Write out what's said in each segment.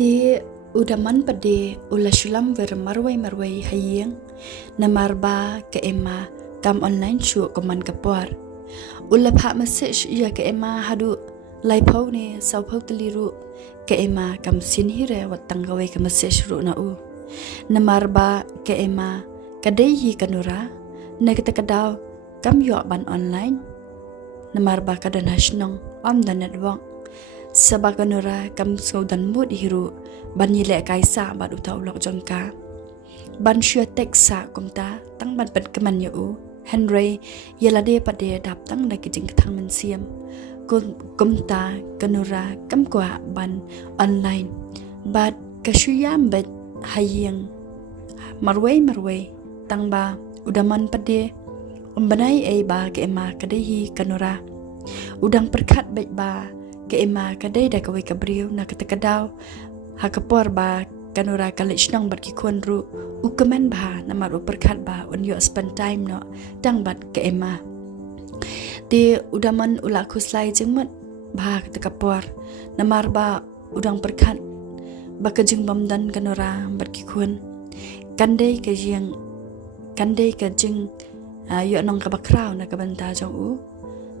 Di udaman pade ula shulam ver marwei hayeng na marba ke ema kam online shu koman kapor ula pha message ya ke ema hadu lai phau ne sau phau teliru ke ema kam sin hire watang gawe ke message ru na u na marba ke ema kadai hi kanura na kita kadaw kam yo ban online na marba kadan hasnong on the network sebaganura kam saudan mud hiru ban yile kaisa bad uta ulok jongka ban shua teksa kumta tang ban pet keman yu Henry yelade pade dap tang da kijing thang men siam kumta kanura kam kwa ban online bad kasuyam bet hayeng marwei tang ba udaman pade umbanai ei ba ke ema kadehi kanura udang perkat bet ba ke ema kadai da kawai kabriu na katakadaw hakapor ba kanura college nang bat ki kon ru ukaman ba na mar uperkat ba on you spend time no dang bat ke ema ti udaman ula khuslai jingmat ba katakapor na mar ba udang perkat ba kajing bamdan kanura bat ki kon kandai ka jing yo nong ka bakraw na kabanta jong u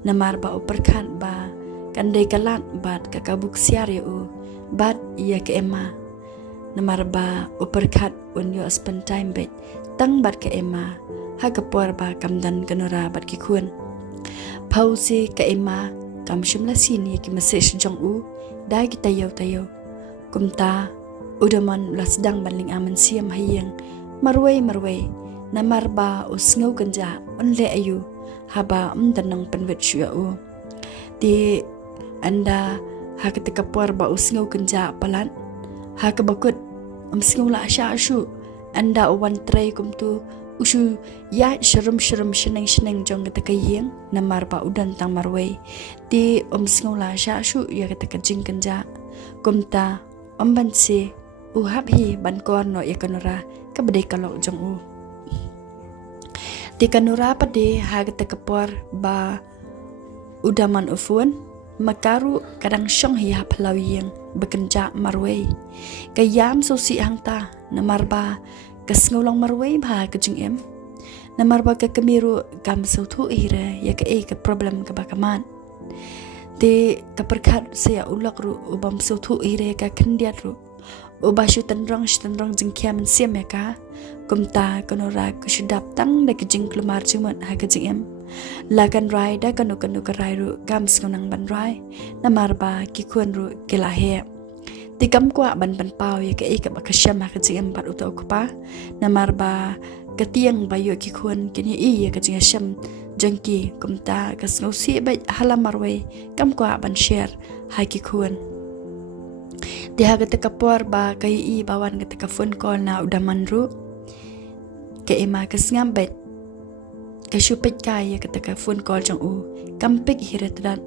na mar ba uperkat ba kandai kalat bat kakabuk siar yu bat iya ke ema namar ba uperkat on yo spend time bet tang bat ke ema hakapor ba kamdan kanura bat ki kun pause ke ema kam shimla sin ki message jong u dai ki tayo kumta udaman lasdang banling aman siam hayeng marwei namar ba usngau ganja onle ayu haba danang penwet shu u di anda haketika puar ba usngau kenja palan hakabakut umsngau la asha ashu anda wan tray kumtu usu ya syarum sheneng jong ketika yeng namar ba udan tang marwei di umsngau la asha ashu ya ketika jing kenja kumta ombansi uhabhi ban kon no ya kanura kabedai kalok jong u di kanura pade haketika puar ba udaman ufun makaru kadang syong hiya pelawiyeng bekenja marwei kayam sosi hangta namarba kasngolong marwei ba kejing em namarba ke kemiru kam sautu ire ya ke problem ke bakaman de kaperkat saya ulak ru ubam sautu ire ka kendiat ru ubashu tenrong jengkiam siam ya ka kumta kanora kushudap tang da kejing kelumar jumat ha kejing em lagan rai da kanu karai ru kam nang ban rai namar ba ki kun ru kelahe ti kam kwa ban pau ya ke ka bakasham ha kejing empat uta okupa namar ba ketiang bayu ki kun kini i ya kejing sham jengki kumta kasngau si ba halamar we kam kwa ban share ha ki kun di ha ketika por ba kai i bawan ketika phone call na udaman ru ke ema kasngam bet kasupet kaya ketika phone call jong u kampik hiratran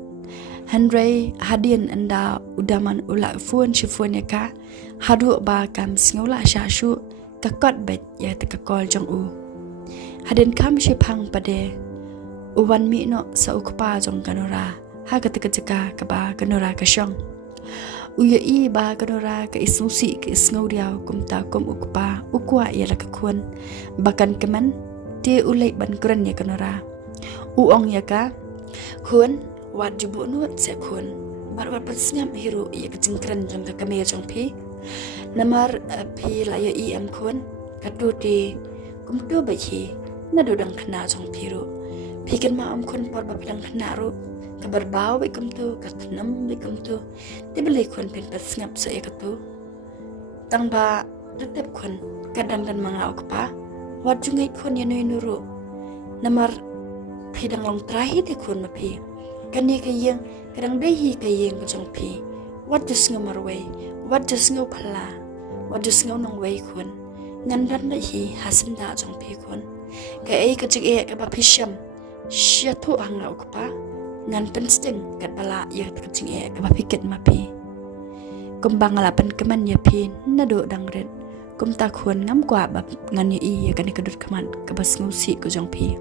Henry hadin anda udaman ula phone ya ka hadu ba kam sngula shashu kakot bet ya teka call jong u hadin kam shipang pade uwan mi no sa ukpa jong kanura ha ketika jeka ka ba kanura ka shong uya i ba kanura ka isusi ka isngau diaw kumta kum ukpa ukwa ya la ka kun bakan keman ti ulai ban kuran ya kanora uong ya ka kun wat jubu nuat se kun bar pasngam hiru ya kejingkran jong ka kame jongphi namar phi la ya i am kun katu ti kumtu ba hi na do dang khna jongphi ru phiken ma am kun por ba dang khna ru kabar baw be kumtu katnam be kumtu ti belai kun pen pasngap se ya katu tang ba tetep kun kadang dan mangau pa wat jungai kun ya noi nuru namar phidang long trahi de kun ma phi kani ka yeng kadang dei hi ka yeng ka jong phi wat just ngau marwei wat just ngau phala wat just ngau nong wei kun ngan dan dei hi hasim da jong phi kun ka ei ka jik e ka ba phisham shia thu hangau pa ngan pen sting kat bala ya ka jing e ka ba phiket ma phi kumbang ala pen keman ya phi na do dang ren kumta khun ngam kwa ba ngan i ya kan kadut kaman ka bas ngusi ko jong phi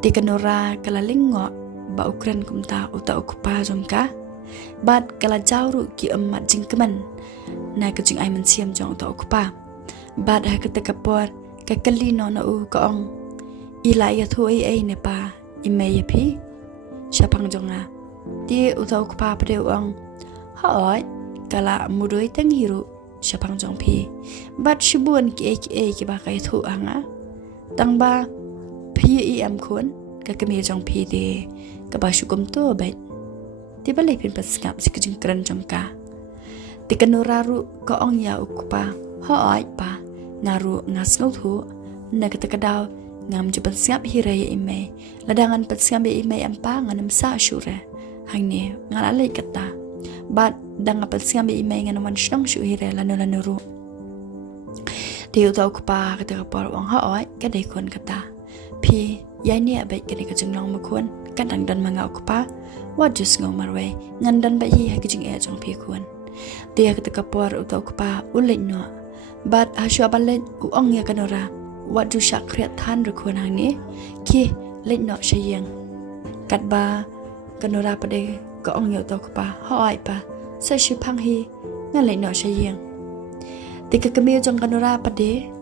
ti kanora kalalingo ba ukran kumta uta okupa jong ka bat kala jawru ki emat jingkeman na kejing ai mensiam jong to kupa bat ha ketekapor ka kalino na u kaong ila ya thu ai ne pa ime ya pi syapang jonga ti utau kupa pade uang haoi kala mudoi teng hiru syapang jongphi bat shibun ki ba kai thu anga tang ba phi i am khon ka kemi jongphi de ka ba shukum to beit ti balai pin paskap sikjing kran jongka ti kanuraru ka ong ya ukupa haoi pa ngaru ngasngau thu na ketekadaw ngam jupan siap hiraya ime ladangan pat siap ime ampa nganam sa syure hangni ngalai kata bat dang pat siap ime nganam shnong shu hire lanuru dia utau kupa kata kapar wang haoi kadai kun kata pi yai ni abai kadai kajungnong makun kadang dan mangau kupa wajus ngau marwei ngandan bai hi hakijing e jong pi kun dia kata kapar utau kupa ulai no bat hasyu abalai uong ya kanora wadu syak kriat than rekun hang ni ki leit no shayang kat ba kanora pade ka ong yo to pa hoi pa sa shi phang hi na leit no shayang tika kami jong kanora pade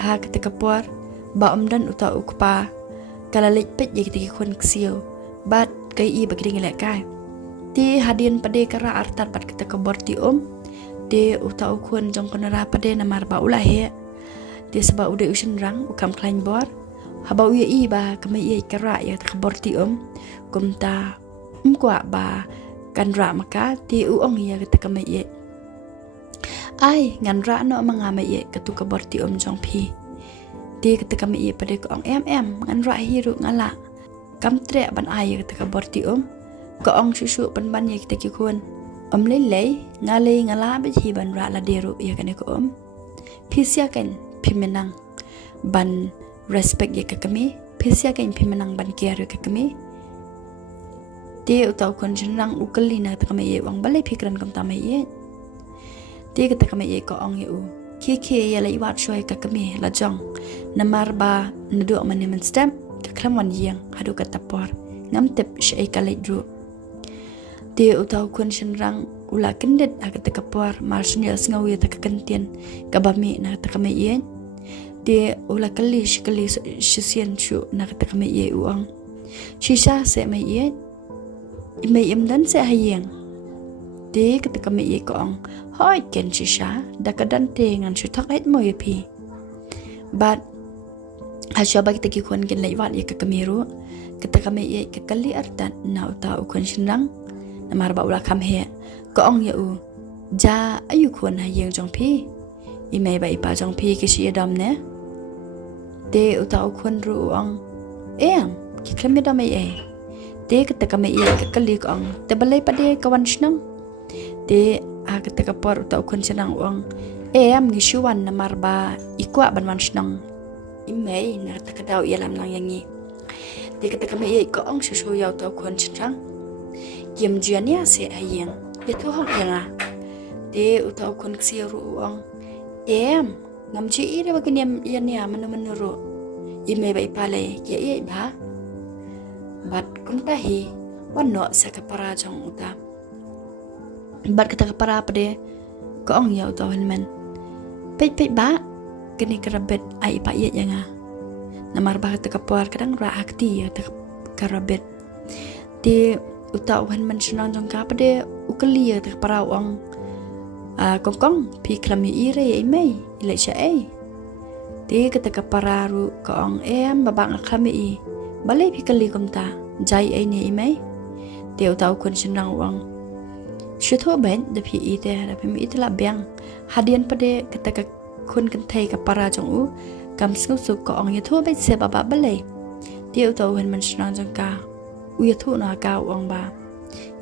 ha ketika por ba omdan uta ukpa kala leit pet ye ketika kun ksio bat kai i bagring le kai ti hadin pade kara artat pat ketika borti de uta ukun jong kanora pade namar ba ulahe dia sebab udah usin rang ukam klain bor haba uya i ba kama i kara ya takborti kumta kwa ba kan ra maka ti uong ya kata kama i ai ngan ra no mangama i katu kaborti jongphi ti kata kama i pada ko ong ngan ra hiru ngala kam tre ban ai kata kaborti ko ong susu ban ya kita kikun lei ngale ngala ba hi ban ra la deru ya kane ko pisia kan pimenang ban respect ye kami pisia kan pimenang ban care ye kami te utau kon jenang ukali na kami ye wang balai pikran kam tamai ye te kata kami ye ko ong ye u ki ye lai wat shoy kami la jong namar ba ndu man stem klamwan yang hadu kata por ngam tep shei kalai dru te utau kon jenang ula kendet agak tekapor marsunya sngew ya tekakentien kabami na takame ye de ula kali shisian shu na takame ye uang shisha se me ye me imdan se hayeng de ketakame ye ko ong hoi ken shisha dakadan te ngan shu tak et mo ye pi but hasya bagi teki kun gen laiwat ye kakamiru ketakame ye kakali artan na uta ukun shinrang namar ba ula kam he ko ong ya u ja ayu khun ha yeng jongphi ime ba ipa jongphi ki shi dam ne te uta khun ru ong em ki klame dam e te ka ka me ka kali ko ong te balai pade ka wan shnang te a ka ka por uta khun chenang ong em gi shuwan na marba ikwa ban wan shnang ime na ta ka daw yelam nang yangi te ka me ko ong shu shu ya uta khun chenang yem jiania se ayeng itu hok yang de utau kon ksiru ong em ngamji ire baginiam yania manu ime bai pale ya ye ba bat kuntahi wanno sakapara jong uta bat kata kapara pade ko ong ya utau men peit ba kini kerabet ai pa ye yanga namar ba kata kapar kadang ra akti ya kerabet de utau men senang jong ka pade ukali ya tak para wang kongkong pi klami ire ime ile cha e te kata para ru kong em babang klami i balai pi kali komta jai ai ni ime te utau kun senang wang shutho ben de pi ite da pi mi itla bang hadian pade kata kun kan thai ka para jong u kam snu su kong ye tho bai se baba balai te utau hen man senang jong ka u ye thu na ka wang ba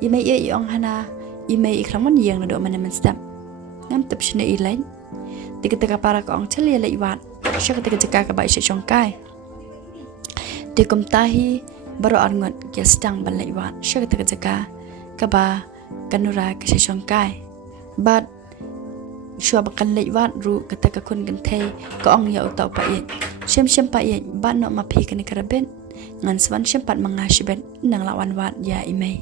ime ye yong hana ime ikhlaman yang na do man stam ngam tap shne ilain tikata para ko ong chali le iwat shaka tikata ka bai she chong kai tikum tahi baro arngot ke stang ban le iwat shaka tikata ka ba kanura ke she chong kai but shua bakan le iwat ru kata ka kun gan thai ko ong ya utau pa ye shem pa ye ban no ma phi kan karaben ngan swan shem pat manga shiben nang lawan wat ya ime